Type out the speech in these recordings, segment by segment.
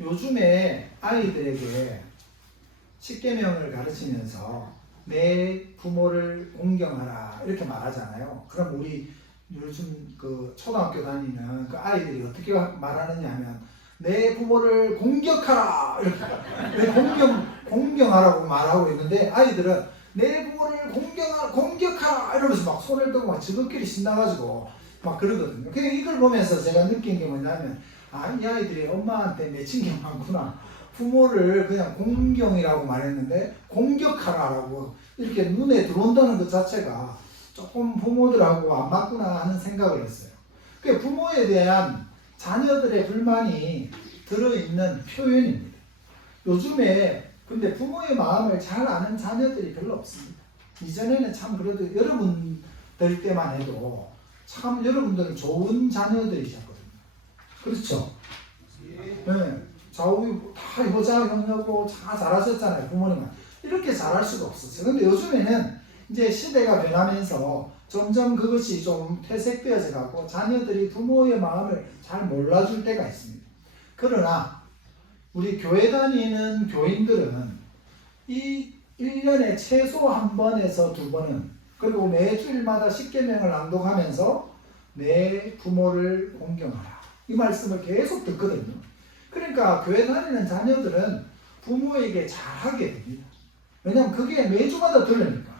요즘에 아이들에게 십계명을 가르치면서 내 부모를 공경하라 이렇게 말하잖아요. 그럼 우리 요즘 그 초등학교 다니는 그 아이들이 어떻게 말하느냐 하면 내 부모를 공격하라 이렇게 공경하라고 말하고 있는데 아이들은 내 부모를 공격하라 이러면서 막 손을 들고 막 지극히 신나가지고 막 그러거든요. 그러니까 이걸 보면서 제가 느낀 게 뭐냐면 이 아이들이 엄마한테 맺힌 게 많구나. 부모를 그냥 공경이라고 말했는데 공격하라라고 이렇게 눈에 들어온다는 것 자체가 조금 부모들하고 안 맞구나 하는 생각을 했어요. 그 부모에 대한 자녀들의 불만이 들어있는 표현입니다. 요즘에 근데 부모의 마음을 잘 아는 자녀들이 별로 없습니다. 이전에는 참 그래도 여러분들 때만 해도 참 여러분들은 좋은 자녀들이셨거든요. 그렇죠? 네. 좌우 다 효자 형하고 다 잘하셨잖아요. 부모님은. 이렇게 잘할 수가 없었어요. 근데 요즘에는 이제 시대가 변하면서 점점 그것이 좀 퇴색되어져 갖고 자녀들이 부모의 마음을 잘 몰라줄 때가 있습니다. 그러나 우리 교회 다니는 교인들은 이 1년에 최소 한 번에서 두 번은 그리고 매주일마다 십계명을 낭독하면서 내 부모를 공경하라. 이 말씀을 계속 듣거든요. 그러니까 교회 다니는 자녀들은 부모에게 잘하게 됩니다. 왜냐하면 그게 매주마다 들으니까.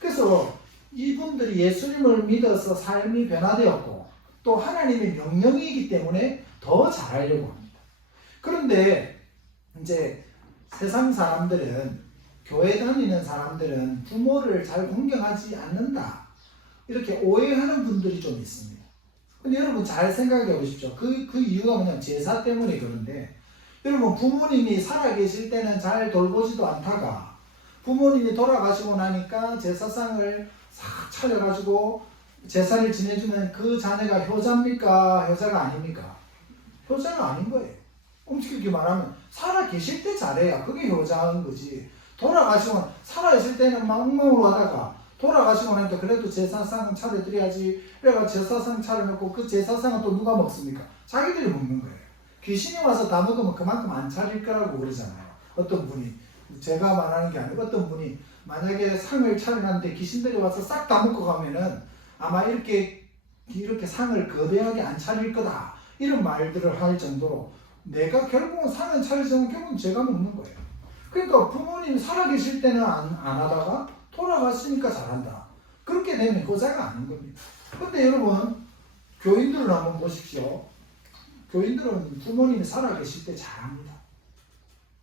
그래서 이분들이 예수님을 믿어서 삶이 변화되었고 또 하나님의 명령이기 때문에 더 잘하려고 합니다. 그런데 이제 세상 사람들은 교회 다니는 사람들은 부모를 잘 공경하지 않는다. 이렇게 오해하는 분들이 좀 있습니다. 근데 여러분 잘 생각해 보십시오. 그 이유가 뭐냐면 제사 때문에 그런데 여러분 부모님이 살아계실 때는 잘 돌보지도 않다가 부모님이 돌아가시고 나니까 제사상을 싹 차려가지고 제사를 지내주면 그 자녀가 효자입니까? 효자가 아닙니까? 효자가 아닌 거예요. 엄격히 말하면 살아계실 때 잘해야 그게 효자인 거지. 돌아가시고 살아있을 때는 막 엉망으로 하다가 돌아가시고 나니까 그래도 제사상은 차려드려야지. 그래가 제사상 차려놓고 그 제사상은 또 누가 먹습니까? 자기들이 먹는 거예요. 귀신이 와서 다 먹으면 그만큼 안 차릴 거라고 그러잖아요. 어떤 분이 제가 말하는 게 아니고 어떤 분이 만약에 상을 차려놨는데 귀신들이 와서 싹 다 먹고 가면은 아마 이렇게 상을 거대하게 안 차릴 거다. 이런 말들을 할 정도로 내가 결국은 상은 차리지만 결국은 제가 먹는 거예요. 그러니까 부모님이 살아계실 때는 안 하다가 돌아갔으니까 잘한다. 그렇게 되면 효자가 아닌 겁니다. 근데 여러분 교인들을 한번 보십시오. 교인들은 부모님이 살아계실 때 잘합니다.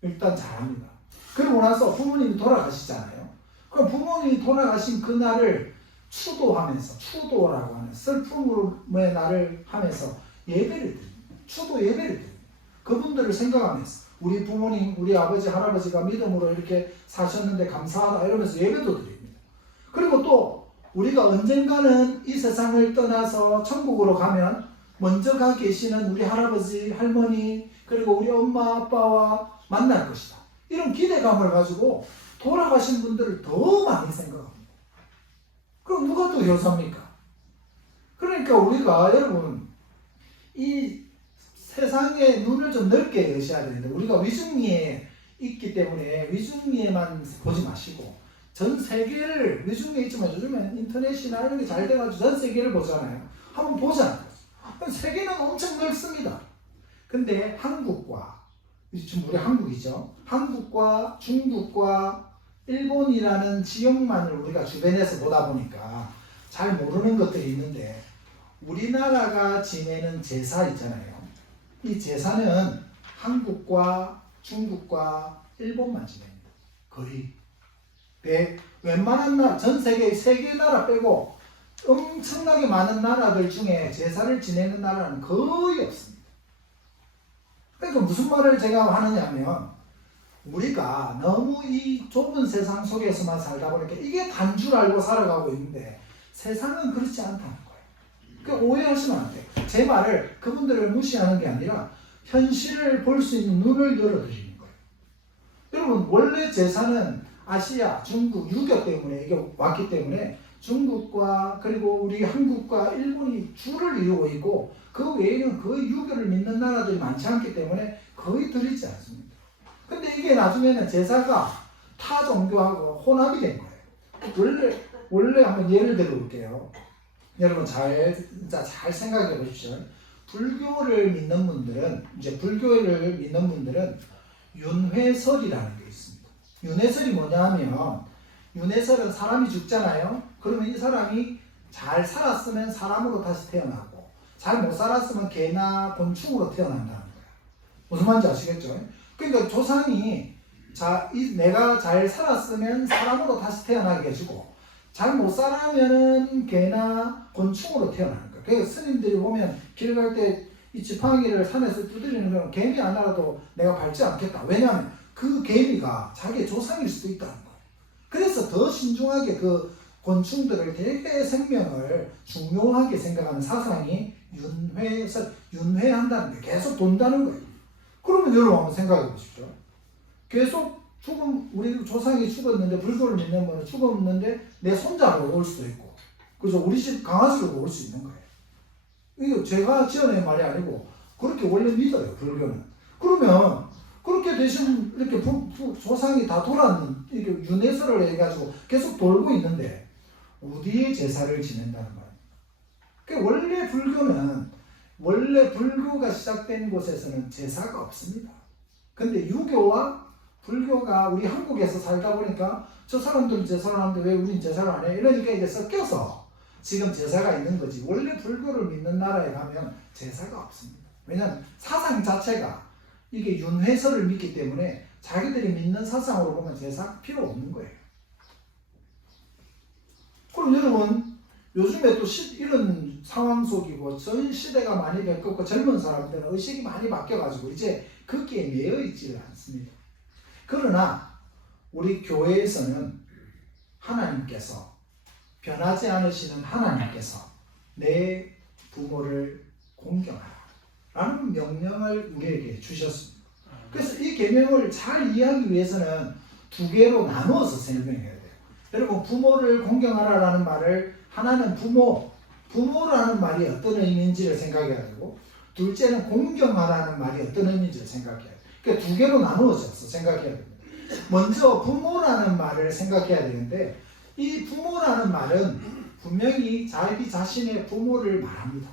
일단 잘합니다. 그러고 나서 부모님이 돌아가시잖아요. 그럼 부모님이 돌아가신 그날을 추도하면서 추도라고 하는 슬픔의 날을 하면서 예배를 드립니다. 추도 예배를 드립니다. 그분들을 생각하면서 우리 부모님, 우리 아버지, 할아버지가 믿음으로 이렇게 사셨는데 감사하다 이러면서 예배도 드립니다. 그리고 또 우리가 언젠가는 이 세상을 떠나서 천국으로 가면 먼저 가 계시는 우리 할아버지, 할머니 그리고 우리 엄마, 아빠와 만날 것이다. 이런 기대감을 가지고 돌아가신 분들을 더 많이 생각합니다. 그럼 누가 또 효자입니까? 그러니까 우리가 여러분 이 세상의 눈을 좀 넓게 여셔야 되는데 우리가 위중리에 있기 때문에 위중리에만 보지 마시고 전 세계를 위중리에 있지만 요즘엔 인터넷이나 이런 게 잘 돼가지고 전 세계를 보잖아요. 한번 보잖아요. 세계는 엄청 넓습니다. 근데 한국과 지금 우리 한국이죠. 한국과 중국과 일본이라는 지역만을 우리가 주변에서 보다 보니까 잘 모르는 것들이 있는데 우리나라가 지내는 제사 있잖아요. 이 제사는 한국과 중국과 일본만 지냅니다. 거의 웬만한 나라, 전 세계 3개 나라 빼고 엄청나게 많은 나라들 중에 제사를 지내는 나라는 거의 없습니다. 그러니까 무슨 말을 제가 하느냐면 우리가 너무 이 좁은 세상 속에서만 살다 보니까 이게 단 줄 알고 살아가고 있는데 세상은 그렇지 않다는 거예요. 그러니까 오해하시면 안 돼요. 제 말을 그분들을 무시하는 게 아니라 현실을 볼 수 있는 눈을 열어드리는 거예요. 여러분 원래 제사는 아시아, 중국, 유교 때문에 이게 왔기 때문에 중국과 그리고 우리 한국과 일본이 주를 이루고 있고 그 외에는 거의 유교를 믿는 나라들이 많지 않기 때문에 거의 드리지 않습니다. 근데 이게 나중에는 제사가 타 종교하고 혼합이 된 거예요. 원래 한번 예를 들어 볼게요. 여러분 잘 생각해 보십시오. 불교를 믿는 분들은 윤회설이라는 게 있습니다. 윤회설이 뭐냐면 윤회설은 사람이 죽잖아요. 그러면 이 사람이 잘 살았으면 사람으로 다시 태어나고 잘 못 살았으면 개나 곤충으로 태어난다는 거예요. 무슨 말인지 아시겠죠? 그러니까 조상이 내가 잘 살았으면 사람으로 다시 태어나게 해주고 잘 못 살았으면 개나 곤충으로 태어나는 거예요. 그래서 스님들이 보면 길 갈 때 이 지팡이를 산에서 두드리는 건 개미 하나라도 내가 밟지 않겠다. 왜냐하면 그 개미가 자기의 조상일 수도 있다는 거예요. 그래서 더 신중하게 그 곤충들을 되게 생명을 중요하게 생각하는 사상이 윤회한다는 게 계속 돈다는 거예요. 그러면 여러분 한번 생각해 보십시오. 계속 우리 조상이 죽었는데 불교를 믿는 분은 죽었는데 내 손자로 올 수도 있고, 그래서 우리 집 강아지로 올 수 있는 거예요. 이거 제가 지어낸 말이 아니고 그렇게 원래 믿어요, 불교는. 그러면 그렇게 되신 이렇게 조상이 다 돌았는 이렇게 윤회설을 해가지고 계속 돌고 있는데 어디에 제사를 지낸다는 거예요. 그러니까 원래 불교가 시작된 곳에서는 제사가 없습니다. 근데 유교와 불교가 우리 한국에서 살다 보니까 저 사람들은 제사를 하는데 왜 우린 제사를 안 해? 이러니까 이게 섞여서 지금 제사가 있는 거지. 원래 불교를 믿는 나라에 가면 제사가 없습니다. 왜냐하면 사상 자체가 이게 윤회설을 믿기 때문에 자기들이 믿는 사상으로 보면 제사 필요 없는 거예요. 그럼 여러분 요즘에 또 이런 상황 속이고 전 시대가 많이 바뀌었고 젊은 사람들은 의식이 많이 바뀌어가지고 이제 거기에 매여 있지를 않습니다. 그러나 우리 교회에서는 하나님께서 변하지 않으시는 하나님께서 내 부모를 공경하라 라는 명령을 우리에게 주셨습니다. 그래서 이 계명을 잘 이해하기 위해서는 두 개로 나누어서 설명해야 돼요. 여러분 부모를 공경하라 라는 말을 하나는 부모라는 말이 어떤 의미인지를 생각해야 되고 둘째는 공경하라는 말이 어떤 의미인지를 생각해야 돼요. 그러니까 두 개로 나누어져서 생각해야 됩니다. 먼저 부모라는 말을 생각해야 되는데 이 부모라는 말은 분명히 자기 자신의 부모를 말합니다.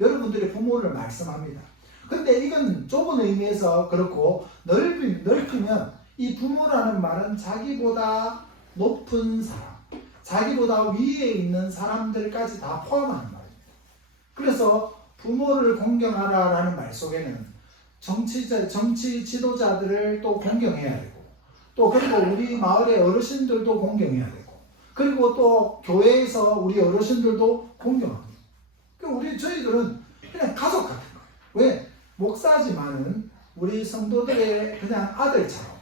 여러분들의 부모를 말씀합니다. 근데 이건 좁은 의미에서 그렇고 넓히면 이 부모라는 말은 자기보다 높은 사람, 자기보다 위에 있는 사람들까지 다 포함하는 말입니다. 그래서 부모를 공경하라라는 말 속에는 정치 지도자들을 또 공경해야 되고 또 그리고 우리 마을의 어르신들도 공경해야 되고 그리고 또 교회에서 우리 어르신들도 공경합니다. 그러니까 저희들은 그냥 가족 같은 거예요. 왜? 목사지만은 우리 성도들의 그냥 아들처럼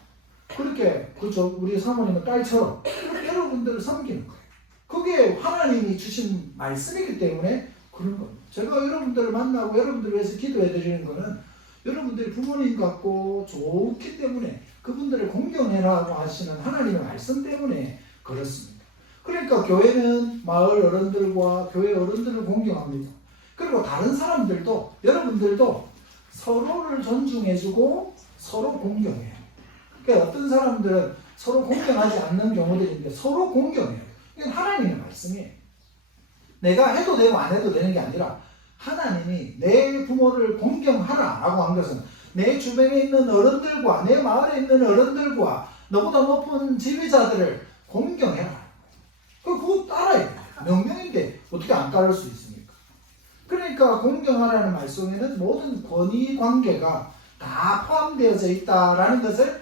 그렇게 그렇죠. 우리 사모님은 딸처럼 이렇게 여러분들을 섬기는 거예요. 그게 하나님이 주신 말씀이기 때문에 그런 겁니다. 제가 여러분들을 만나고 여러분들을 위해서 기도해 드리는 거는 여러분들이 부모님 같고 좋기 때문에 그분들을 공경해라고 하시는 하나님의 말씀 때문에 그렇습니다. 그러니까 교회는 마을 어른들과 교회 어른들을 공경합니다. 그리고 다른 사람들도 여러분들도 서로를 존중해주고 서로 공경해요. 그러니까 어떤 사람들은 서로 공경하지 않는 경우들인데 서로 공경해요. 이건 하나님의 말씀이에요. 내가 해도 되고 안 해도 되는 게 아니라 하나님이 내 부모를 공경하라라고 한 것은 내 주변에 있는 어른들과 내 마을에 있는 어른들과 너보다 높은 지휘자들을 공경해라. 그거 따라야 돼요. 명령인데 어떻게 안 따를 수 있습니까? 그러니까 공경하라는 말 속에는 모든 권위 관계가 다 포함되어져 있다라는 것을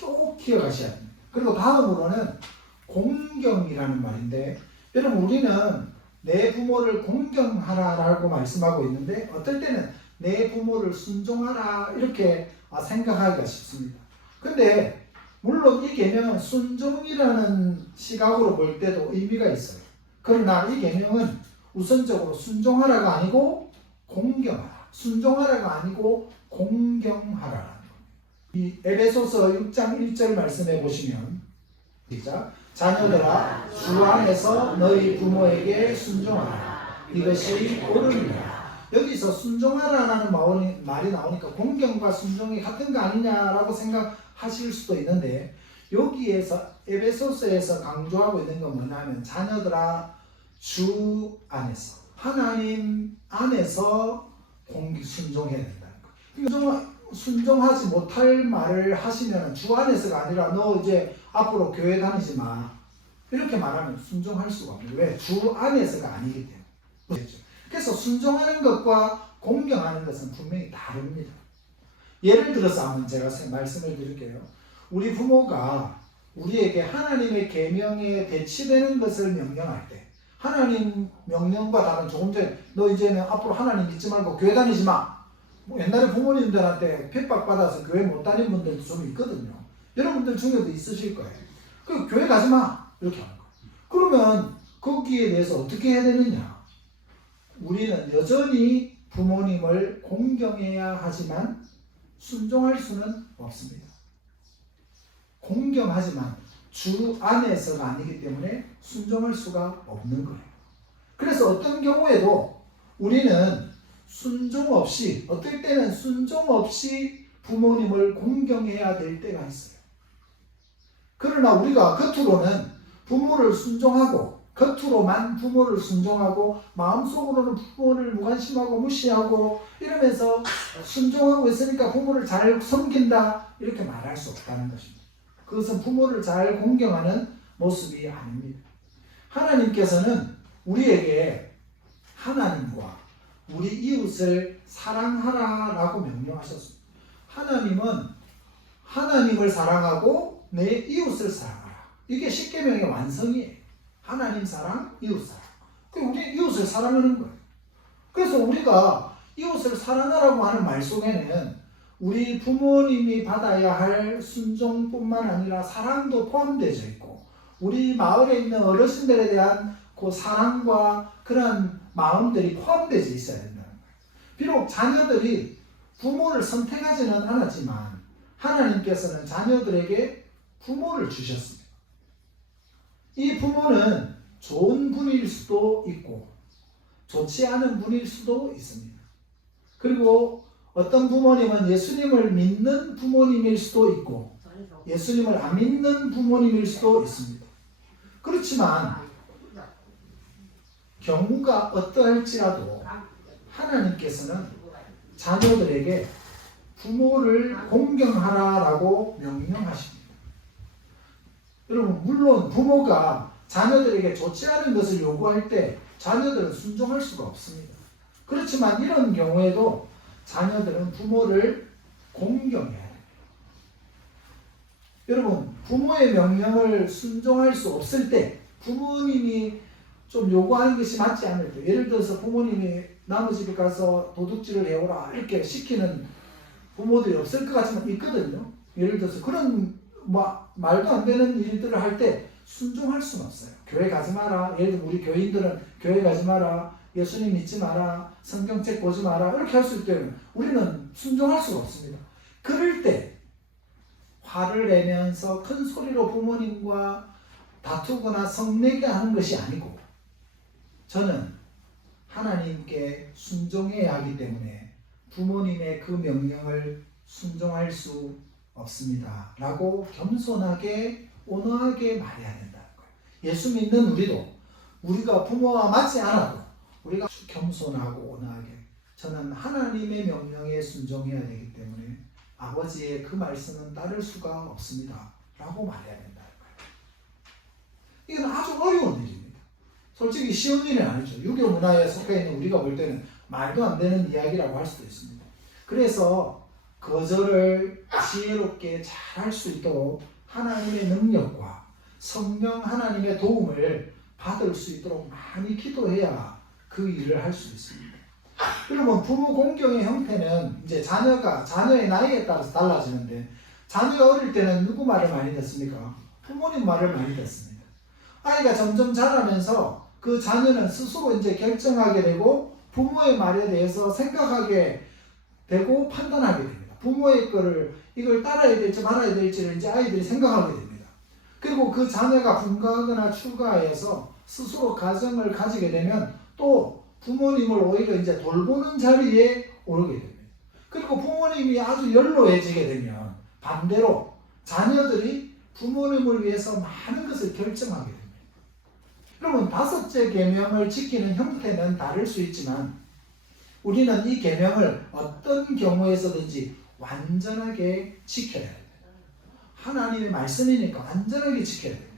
꼭 기억하셔야 됩니다. 그리고 다음으로는 공경이라는 말인데 여러분 우리는 내 부모를 공경하라라고 말씀하고 있는데 어떨 때는 내 부모를 순종하라 이렇게 생각하기가 쉽습니다. 근데 물론 이 계명은 순종이라는 시각으로 볼 때도 의미가 있어요. 그러나 이 계명은 우선적으로 순종하라가 아니고 공경하라. 순종하라가 아니고 공경하라. 이 에베소서 6장 1절 말씀해 보시면 시작. 자녀들아 주 안에서 너희 부모에게 순종하라. 이것이 옳으니라. 여기서 순종하라는 말이 나오니까 공경과 순종이 같은 거 아니냐라고 생각하실 수도 있는데, 여기에서 에베소서에서 강조하고 있는 건 뭐냐면 자녀들아 주 안에서, 하나님 안에서 순종해야 된다는 거예요. 순종하지 못할 말을 하시면 주 안에서가 아니라 너 이제 앞으로 교회 다니지 마, 이렇게 말하면 순종할 수가 없는 거예요. 왜? 주 안에서가 아니기 때문에. 그래서 순종하는 것과 공경하는 것은 분명히 다릅니다. 예를 들어서 한번 제가 말씀을 드릴게요. 우리 부모가 우리에게 하나님의 계명에 대치되는 것을 명령할 때, 하나님 명령과 다른, 조금 전에 너 이제는 앞으로 하나님 믿지 말고 교회 다니지 마, 뭐 옛날에 부모님들한테 핍박받아서 교회 못 다니는 분들도 좀 있거든요. 여러분들 중에도 있으실 거예요. 그 교회 가지 마, 이렇게 하는 거예요. 그러면 거기에 대해서 어떻게 해야 되느냐? 우리는 여전히 부모님을 공경해야 하지만 순종할 수는 없습니다. 공경하지만 주 안에서가 아니기 때문에 순종할 수가 없는 거예요. 그래서 어떤 경우에도 우리는 순종 없이, 어떨 때는 순종 없이 부모님을 공경해야 될 때가 있어요. 그러나 우리가 겉으로는 부모를 순종하고, 겉으로만 부모를 순종하고 마음속으로는 부모를 무관심하고 무시하고 이러면서 순종하고 있으니까 부모를 잘 섬긴다, 이렇게 말할 수 없다는 것입니다. 그것은 부모를 잘 공경하는 모습이 아닙니다. 하나님께서는 우리에게 하나님과 우리 이웃을 사랑하라라고 명령하셨습니다. 하나님은 하나님을 사랑하고 내 이웃을 사랑하라. 이게 십계명의 완성이에요. 하나님 사랑, 이웃 사랑. 우리 이웃을 사랑하는 거예요. 그래서 우리가 이웃을 사랑하라고 하는 말 속에는 우리 부모님이 받아야 할 순종뿐만 아니라 사랑도 포함되어 있고, 우리 마을에 있는 어르신들에 대한 그 사랑과 그런 마음들이 포함되어 있어야 된다는 거예요. 비록 자녀들이 부모를 선택하지는 않았지만 하나님께서는 자녀들에게 부모를 주셨습니다. 이 부모는 좋은 분일 수도 있고 좋지 않은 분일 수도 있습니다. 그리고 어떤 부모님은 예수님을 믿는 부모님일 수도 있고 예수님을 안 믿는 부모님일 수도 있습니다. 그렇지만 경우가 어떠할지라도 하나님께서는 자녀들에게 부모를 공경하라라고 명령하십니다. 여러분, 물론 부모가 자녀들에게 좋지 않은 것을 요구할 때 자녀들은 순종할 수가 없습니다. 그렇지만 이런 경우에도 자녀들은 부모를 공경해야 합니다. 여러분, 부모의 명령을 순종할 수 없을 때, 부모님이 좀 요구하는 것이 맞지 않을 때, 예를 들어서 부모님이 남의 집에 가서 도둑질을 해오라 이렇게 시키는 부모들이 없을 것 같지만 있거든요. 예를 들어서 그런 말도 안 되는 일들을 할 때 순종할 수는 없어요. 교회 가지 마라. 예를 들어 우리 교인들은 교회 가지 마라, 예수님 믿지 마라, 성경책 보지 마라 이렇게 할 수 있기 때문에 우리는 순종할 수가 없습니다. 그럴 때 화를 내면서 큰 소리로 부모님과 다투거나 성내게 하는 것이 아니고, 저는 하나님께 순종해야 하기 때문에 부모님의 그 명령을 순종할 수 없습니다 라고 겸손하게 온화하게 말해야 된다는 거예요. 예수 믿는 우리도 우리가 부모와 맞지 않아도 우리가 겸손하고 온화하게, 저는 하나님의 명령에 순종해야 되기 때문에 아버지의 그 말씀은 따를 수가 없습니다 라고 말해야 된다는 거예요. 이건 아주 어려운 일입니다. 솔직히 쉬운 일은 아니죠. 유교 문화에 속해 있는 우리가 볼 때는 말도 안 되는 이야기라고 할 수도 있습니다. 그래서 거절을 지혜롭게 잘 할 수 있도록 하나님의 능력과 성령 하나님의 도움을 받을 수 있도록 많이 기도해야 그 일을 할 수 있습니다. 여러분, 부모 공경의 형태는 이제 자녀의 나이에 따라서 달라지는데, 자녀가 어릴 때는 누구 말을 많이 듣습니까? 부모님 말을 많이 듣습니다. 아이가 점점 자라면서 그 자녀는 스스로 이제 결정하게 되고 부모의 말에 대해서 생각하게 되고 판단하게 됩니다. 부모의 거를 이걸 따라야 될지 말아야 될지를 이제 아이들이 생각하게 됩니다. 그리고 그 자녀가 분가하거나 출가하여서 스스로 가정을 가지게 되면 또 부모님을 오히려 이제 돌보는 자리에 오르게 됩니다. 그리고 부모님이 아주 연로해지게 되면 반대로 자녀들이 부모님을 위해서 많은 것을 결정하게 됩니다. 여러분, 5째 계명을 지키는 형태는 다를 수 있지만 우리는 이 계명을 어떤 경우에서든지 완전하게 지켜야 됩니다. 하나님의 말씀이니까 완전하게 지켜야 됩니다.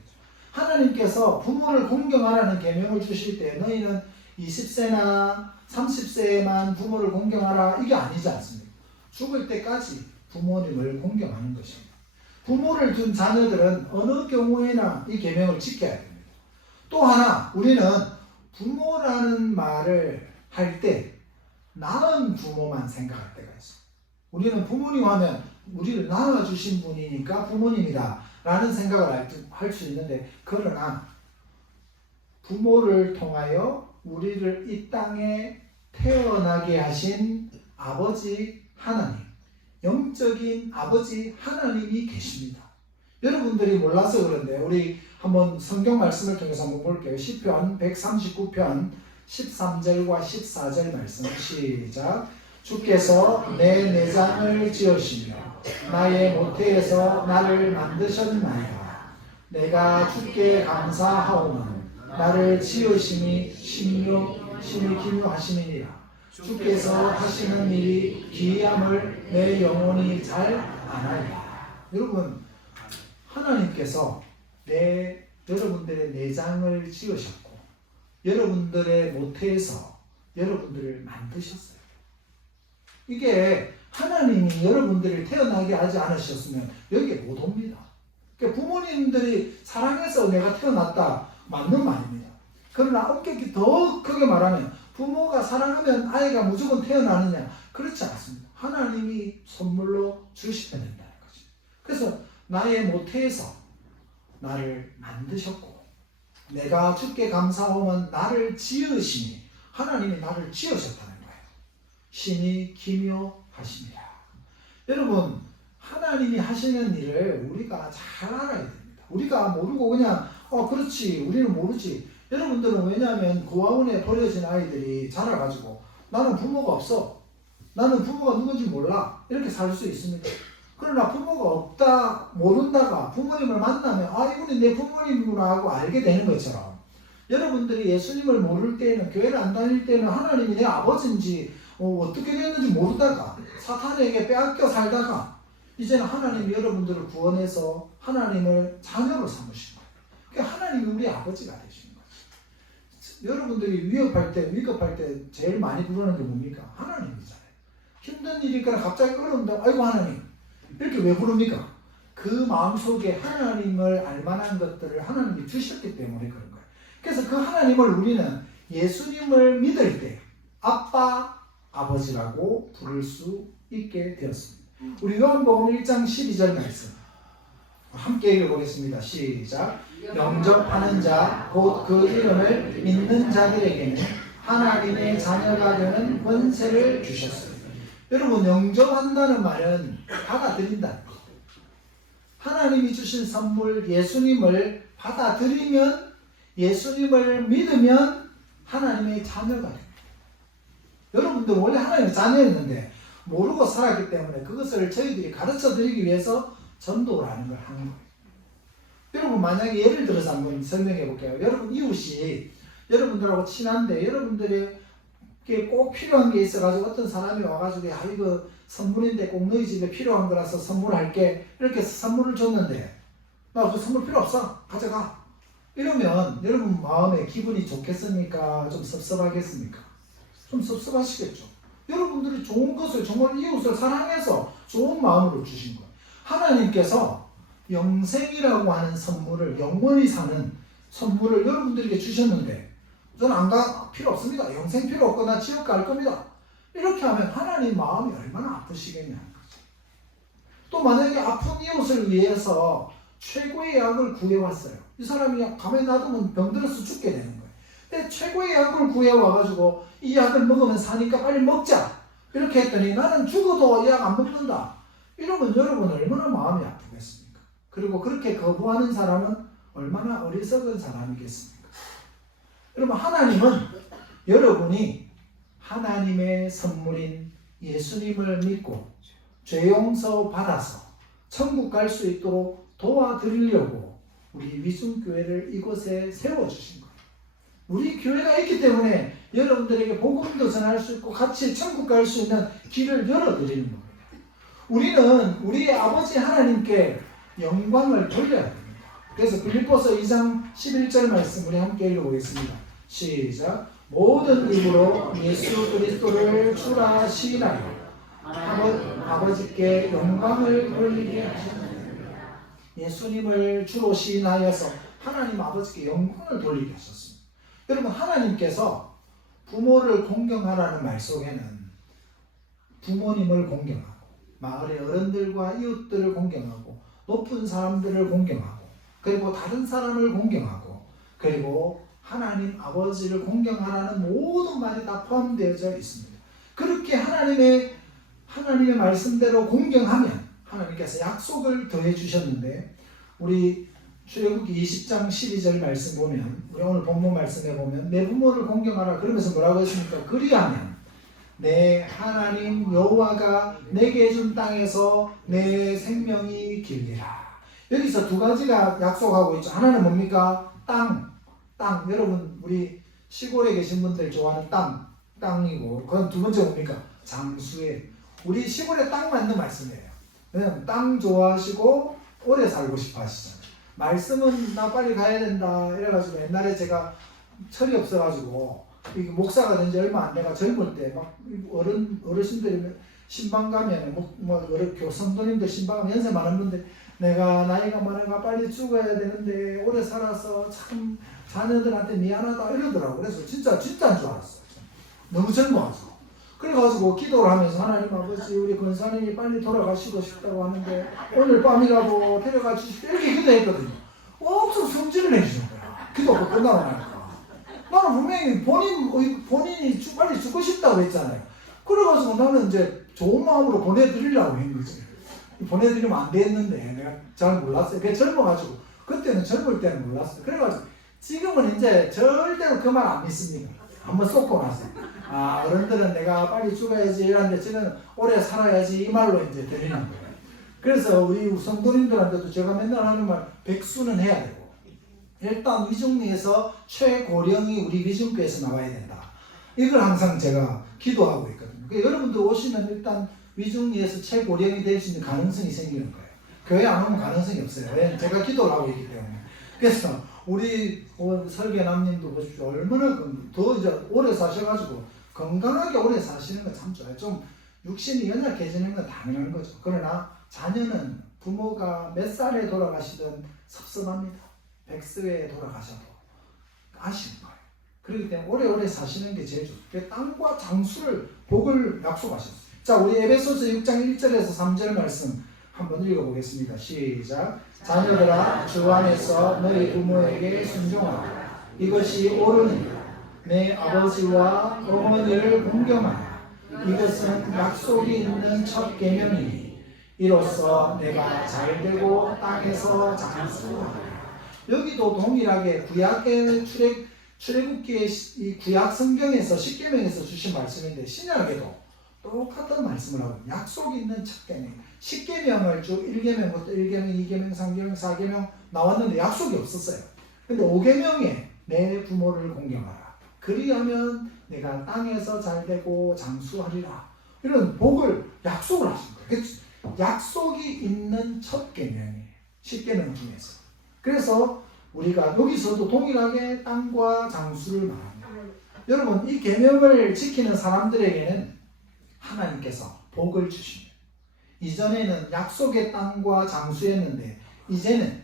하나님께서 부모를 공경하라는 계명을 주실 때 너희는 20세나 30세에만 부모를 공경하라, 이게 아니지 않습니까? 죽을 때까지 부모님을 공경하는 것입니다. 부모를 둔 자녀들은 어느 경우에나 이 계명을 지켜야 됩니다. 또 하나, 우리는 부모라는 말을 할 때 낳은 부모만 생각할 때가 있어요. 우리는 부모님 하면 우리를 낳아주신 분이니까 부모님이다 라는 생각을 할 수 있는데, 그러나 부모를 통하여 우리를 이 땅에 태어나게 하신 아버지 하나님, 영적인 아버지 하나님이 계십니다. 여러분들이 몰라서 그런데 우리 한번 성경 말씀을 통해서 한번 볼게요. 시편 139편 13절과 14절 말씀 시작. 주께서 내 내장을 지으시며 나의 모태에서 나를 만드셨나이다. 내가 주께 감사하오니 나를 지으심이 심히 기묘하심이니라. 주께서 하시는 일이 기이함을 내 영혼이 잘 아나이다. 여러분, 하나님께서 여러분들의 내장을 지으셨고 여러분들의 모태에서 여러분들을 만드셨어요. 이게 하나님이 여러분들을 태어나게 하지 않으셨으면 여기에 못 옵니다. 그러니까 부모님들이 사랑해서 내가 태어났다, 맞는 말입니다. 그러나 엄격히 더 크게 말하면 부모가 사랑하면 아이가 무조건 태어나느냐? 그렇지 않습니다. 하나님이 선물로 주시면 된다는 거죠. 그래서 나의 모태에서 나를 만드셨고 내가 주께 감사하면 나를 지으시니, 하나님이 나를 지으셨다는 거예요. 신이 기묘하십니다. 여러분, 하나님이 하시는 일을 우리가 잘 알아야 됩니다. 우리가 모르고 그냥 그렇지 우리는 모르지. 여러분들은 왜냐하면 고아원에 버려진 아이들이 자라가지고 나는 부모가 없어, 나는 부모가 누군지 몰라, 이렇게 살 수 있습니다. 그러나 부모가 없다 모른다가 부모님을 만나면 이분이 내 부모님이구나 하고 알게 되는 것처럼, 여러분들이 예수님을 모를 때는, 교회를 안 다닐 때는 하나님이 내 아버지인지 어떻게 됐는지 모르다가 사탄에게 빼앗겨 살다가 이제는 하나님이 여러분들을 구원해서 하나님을 자녀로 삼으신 거예요. 그러니까 하나님이 우리 아버지가 되신 거예요. 여러분들이 위급할 때 제일 많이 부르는 게 뭡니까? 하나님이잖아요. 힘든 일이 있거나 갑자기 어려운다, 아이고 하나님, 이렇게 왜 부릅니까? 그 마음속에 하나님을 알만한 것들을 하나님이 주셨기 때문에 그런 거예요. 그래서 그 하나님을 우리는 예수님을 믿을 때 아빠, 아버지라고 부를 수 있게 되었습니다. 우리 요한복음 1장 12절 말씀 함께 읽어보겠습니다. 시작. 영접하는 자 곧 그 이름을 믿는 자들에게는 하나님의 자녀가 되는 권세를 주셨어요. 여러분, 영접한다는 말은 받아들인다는 거예요. 하나님이 주신 선물 예수님을 받아들이면, 예수님을 믿으면 하나님의 자녀가 됩니다. 여러분들 원래 하나님의 자녀였는데 모르고 살았기 때문에 그것을 저희들이 가르쳐 드리기 위해서 전도라는 걸 하는 거예요. 여러분, 만약에 예를 들어서 한번 설명해 볼게요. 여러분 이웃이 여러분들하고 친한데 여러분들이 꼭 필요한 게 있어가지고 어떤 사람이 와가지고 이거 선물인데 꼭 너희 집에 필요한 거라서 선물할게, 이렇게 선물을 줬는데 나 그 선물 필요 없어, 가져가, 이러면 여러분 마음에 기분이 좋겠습니까? 좀 섭섭하겠습니까? 좀 섭섭하시겠죠. 여러분들이 좋은 것을, 정말 이웃을 사랑해서 좋은 마음으로 주신 거예요. 하나님께서 영생이라고 하는 선물을, 영원히 사는 선물을 여러분들에게 주셨는데 저는 필요 없습니다, 영생 필요 없고 나 지옥 갈 겁니다, 이렇게 하면 하나님 마음이 얼마나 아프시겠냐는 거죠. 또 만약에 아픈 이웃을 위해서 최고의 약을 구해왔어요. 이 사람이 가만히 놔두면 병들어서 죽게 되는 거예요. 근데 최고의 약을 구해와가지고 이 약을 먹으면 사니까 빨리 먹자, 이렇게 했더니 나는 죽어도 약 안 먹는다, 이러면 여러분 얼마나 마음이 아프겠습니까? 그리고 그렇게 거부하는 사람은 얼마나 어리석은 사람이겠습니까? 여러분, 하나님은 여러분이 하나님의 선물인 예수님을 믿고 죄 용서 받아서 천국 갈 수 있도록 도와드리려고 우리 위중교회를 이곳에 세워주신 거예요. 우리 교회가 있기 때문에 여러분들에게 복음도 전할 수 있고 같이 천국 갈 수 있는 길을 열어드리는 겁니다. 우리는 우리의 아버지 하나님께 영광을 돌려야 됩니다. 그래서 빌립보서 2장 11절 말씀 우리 함께 읽어보겠습니다. 시작. 모든 입으로 예수 그리스도를 주라 시인하여 아버지께 영광을 돌리게 하셨느니라. 예수님을 주로 시인하여서 하나님 아버지께 영광을 돌리게 하셨습니다. 여러분, 하나님께서 부모를 공경하라는 말 속에는 부모님을 공경하고 마을의 어른들과 이웃들을 공경하고 높은 사람들을 공경하고 그리고 다른 사람을 공경하고 그리고 하나님 아버지를 공경하라는 모든 말이 다 포함되어져 있습니다. 그렇게 하나님의 말씀대로 공경하면 하나님께서 약속을 더해 주셨는데, 우리 출애굽기 20장 12절 말씀 보면, 우리 오늘 본문 말씀에 보면 내 부모를 공경하라 그러면서 뭐라고 했습니까? 그리하면 내 하나님 여호와가 내게 준 땅에서 내 생명이 길리라. 여기서 두 가지가 약속하고 있죠. 하나는 뭡니까? 땅. 여러분, 우리 시골에 계신 분들 좋아하는 땅이고, 그건 두 번째 뭡니까? 장수예요. 우리 시골에 땅 맞는 말씀이에요. 왜냐면 땅 좋아하시고 오래 살고 싶어 하시잖아요. 말씀은 나 빨리 가야 된다 이래가지고, 옛날에 제가 철이 없어가지고 목사가 된 지 얼마 안 돼가 젊을 때 막 어르신들이 신방 가면 성도님들 신방 가면 연세 많은 분들, 내가 나이가 많아가 빨리 죽어야 되는데 오래 살아서 참 자녀들한테 미안하다 이러더라고. 그래서 진짜인 줄 알았어. 너무 젊어가지고. 그래가지고 기도를 하면서, 하나님 아버지 우리 권사님이 빨리 돌아가시고 싶다고 하는데 오늘 밤이라도 데려가 주십시오 이렇게 기도했거든요. 엄청 성질을 내주는 거야. 기도가 끝나고 나니까. 나는 분명히 본인이 빨리 죽고 싶다고 했잖아요. 그래가지고 나는 이제 좋은 마음으로 보내드리려고 한 거지. 보내드리면 안 됐는데 내가 잘 몰랐어요. 그게 젊어가지고, 그때는 젊을 때는 몰랐어요. 그래가지고 지금은 이제 절대로 그 말 안 믿습니다. 한번 쏟고 나서, 어른들은 내가 빨리 죽어야지 이러는데 저는 오래 살아야지 이 말로 이제 드리는 거예요. 그래서 우리 성도님들한테도 제가 맨날 하는 말, 백수는 해야 되고, 일단 위중리에서 최고령이 우리 위중교에서 나와야 된다. 이걸 항상 제가 기도하고 있거든요. 그러니까 여러분들 오시면 일단 위중리에서 최고령이 될 수 있는 가능성이 생기는 거예요. 교회 안 오면 가능성이 없어요. 왜냐면 제가 기도를 하고 있기 때문에. 그래서 우리 설계남님도 보십시오. 얼마나 더 이제 오래 사셔가지고 건강하게 오래 사시는 거 참 좋아요. 좀 육신이 연약해지는 건 당연한 거죠. 그러나 자녀는 부모가 몇 살에 돌아가시든 섭섭합니다. 100세에 돌아가셔도 아쉬운 거예요. 그렇기 때문에 오래오래 사시는 게 제일 좋아요. 땅과 장수를, 복을 약속하셨어요. 자, 우리 에베소서 6장 1절에서 3절 말씀 한번 읽어보겠습니다. 시작. 자녀들아, 주 안에서 너희 부모에게 순종하라. 이것이 옳으니라. 내 아버지와 어머니를 공경하라. 이것은 약속이 있는 첫 계명이니 이로써 내가 잘되고 땅에서 장수하라. 여기도 동일하게 구약의 출애굽기의 이 구약 성경에서 십계명에서 주신 말씀인데, 신약에도 똑같은 말씀을 하고, 약속이 있는 첫 계명. 십계명을 쭉 1계명부터 1계명, 2계명, 3계명, 4계명 나왔는데 약속이 없었어요. 근데 5계명에 내 부모를 공경하라. 그리하면 내가 땅에서 잘되고 장수하리라. 이런 복을 약속을 하신 거예요. 약속이 있는 첫 계명이에요. 십계명 중에서. 그래서 우리가 여기서도 동일하게 땅과 장수를 말합니다. 여러분, 이 계명을 지키는 사람들에게는 하나님께서 복을 주십니다. 이전에는 약속의 땅과 장수였는데 이제는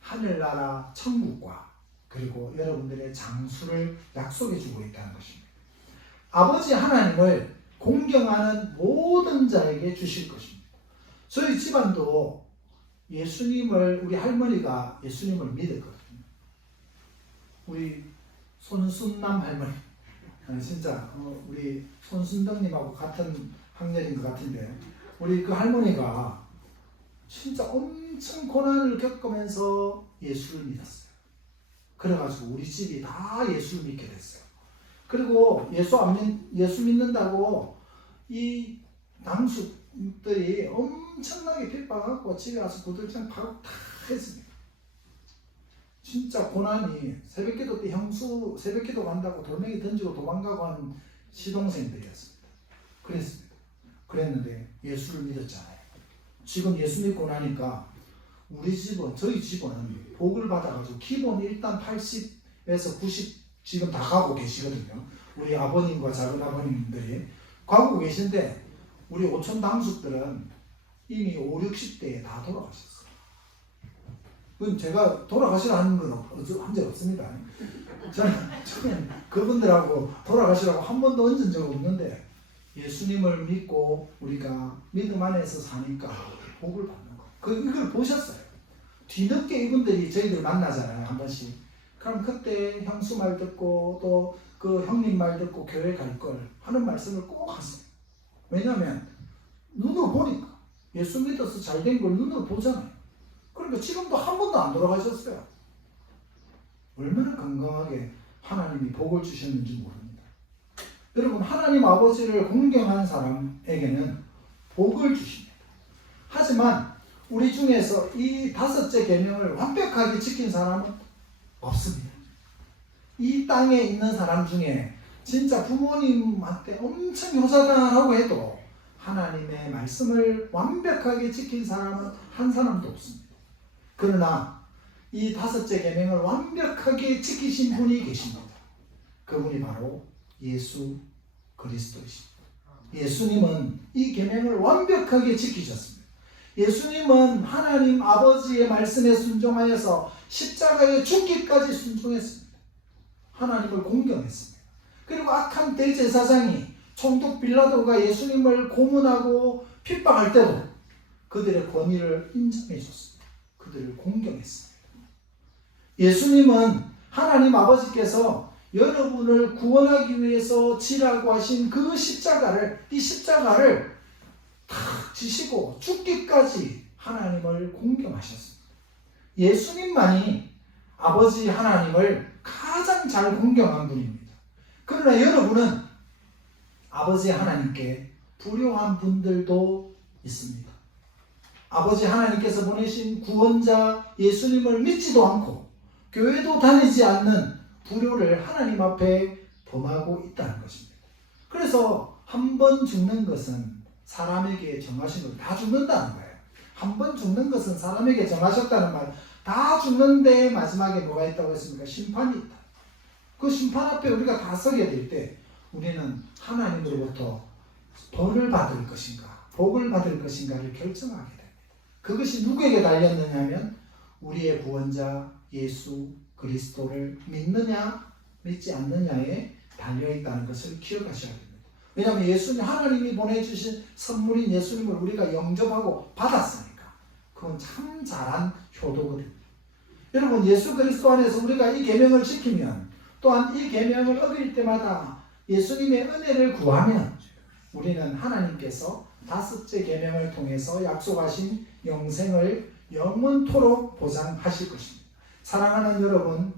하늘나라 천국과 그리고 여러분들의 장수를 약속해 주고 있다는 것입니다. 아버지 하나님을 공경하는 모든 자에게 주실 것입니다. 저희 집안도 우리 할머니가 예수님을 믿었거든요. 우리 손순남 할머니, 진짜 우리 손순덕님하고 같은 학년인 것 같은데, 우리 그 할머니가 진짜 엄청 고난을 겪으면서 예수를 믿었어요. 그래가지고 우리 집이 다 예수를 믿게 됐어요. 그리고 예수 믿는다고 이 당수들이 엄청나게 핍박하고 집에 와서 구들장 파고 다 했습니다. 진짜 고난이 새벽기도 때 형수 새벽기도 간다고 돌멩이 던지고 도망가고 하는 시동생들이었습니다. 그랬는데 예수를 믿었잖아요. 지금 예수 믿고 나니까 저희 집은 복을 받아가지고 기본 일단 80에서 90 지금 다 가고 계시거든요. 우리 아버님과 작은 아버님들이 가고 계신데 우리 오촌 당숙들은 이미 5, 60대에 다 돌아가셨어요. 그건 제가 돌아가시라는 건 한 적 없습니다. 저는 그분들하고 돌아가시라고 한 번도 얹은 적 없는데 예수님을 믿고 우리가 믿음 안에서 사니까 복을 받는 거. 이걸 보셨어요. 뒤늦게 이분들이 저희들 만나잖아요. 한 번씩. 그럼 그때 형수 말 듣고 또 그 형님 말 듣고 교회 갈 걸 하는 말씀을 꼭 하세요. 왜냐하면 눈으로 보니까 예수 믿어서 잘 된 걸 눈으로 보잖아요. 그러니까 지금도 한 번도 안 돌아가셨어요. 얼마나 건강하게 하나님이 복을 주셨는지 모릅니다. 여러분, 하나님 아버지를 공경하는 사람에게는 복을 주십니다. 하지만 우리 중에서 이 5째 계명을 완벽하게 지킨 사람은 없습니다. 이 땅에 있는 사람 중에 진짜 부모님한테 엄청 효자다라고 해도 하나님의 말씀을 완벽하게 지킨 사람은 한 사람도 없습니다. 그러나 이 5째 계명을 완벽하게 지키신 분이 계십니다. 그분이 바로 예수 그리스도이십니다. 예수님은 이 계명을 완벽하게 지키셨습니다. 예수님은 하나님 아버지의 말씀에 순종하여서 십자가에 죽기까지 순종했습니다. 하나님을 공경했습니다. 그리고 악한 대제사장이 총독 빌라도가 예수님을 고문하고 핍박할 때도 그들의 권위를 인정해 줬습니다. 그들을 공경했습니다. 예수님은 하나님 아버지께서 여러분을 구원하기 위해서 지라고 하신 그 십자가를 탁 지시고 죽기까지 하나님을 공경하셨습니다. 예수님만이 아버지 하나님을 가장 잘 공경한 분입니다. 그러나 여러분은 아버지 하나님께 불효한 분들도 있습니다. 아버지 하나님께서 보내신 구원자 예수님을 믿지도 않고 교회도 다니지 않는 불효를 하나님 앞에 범하고 있다는 것입니다. 그래서 한 번 죽는 것은 사람에게 정하신 걸 다 죽는다는 거예요. 한 번 죽는 것은 사람에게 정하셨다는 말, 다 죽는데 마지막에 뭐가 있다고 했습니까? 심판이 있다. 그 심판 앞에 우리가 다 서게 될 때 우리는 하나님으로부터 벌을 받을 것인가 복을 받을 것인가를 결정하게 됩니다. 그것이 누구에게 달렸느냐면 우리의 구원자 예수 그리스도를 믿느냐 믿지 않느냐에 달려있다는 것을 기억하셔야 됩니다. 왜냐하면 예수님, 하나님이 보내주신 선물인 예수님을 우리가 영접하고 받았으니까 그건 참 잘한 효도거든요. 여러분, 예수 그리스도 안에서 우리가 이 계명을 지키면, 또한 이 계명을 어길 때마다 예수님의 은혜를 구하면 우리는 하나님께서 5째 계명을 통해서 약속하신 영생을 영원토록 보장하실 것입니다. 사랑하는 여러분,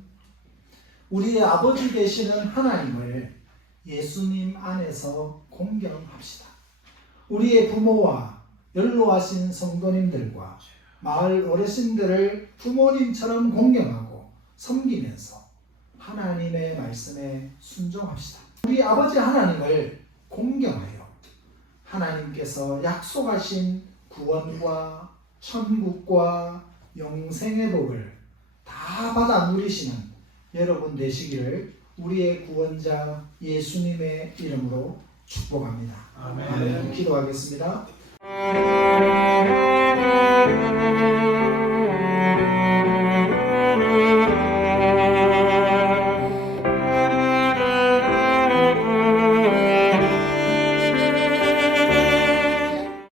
우리의 아버지 되시는 하나님을 예수님 안에서 공경합시다. 우리의 부모와 연로하신 성도님들과 마을 어르신들을 부모님처럼 공경하고 섬기면서 하나님의 말씀에 순종합시다. 우리 아버지 하나님을 공경하여 하나님께서 약속하신 구원과 천국과 영생의 복을 다 받아 누리시는 여러분 되시기를 우리의 구원자 예수님의 이름으로 축복합니다. 아멘. 기도하겠습니다.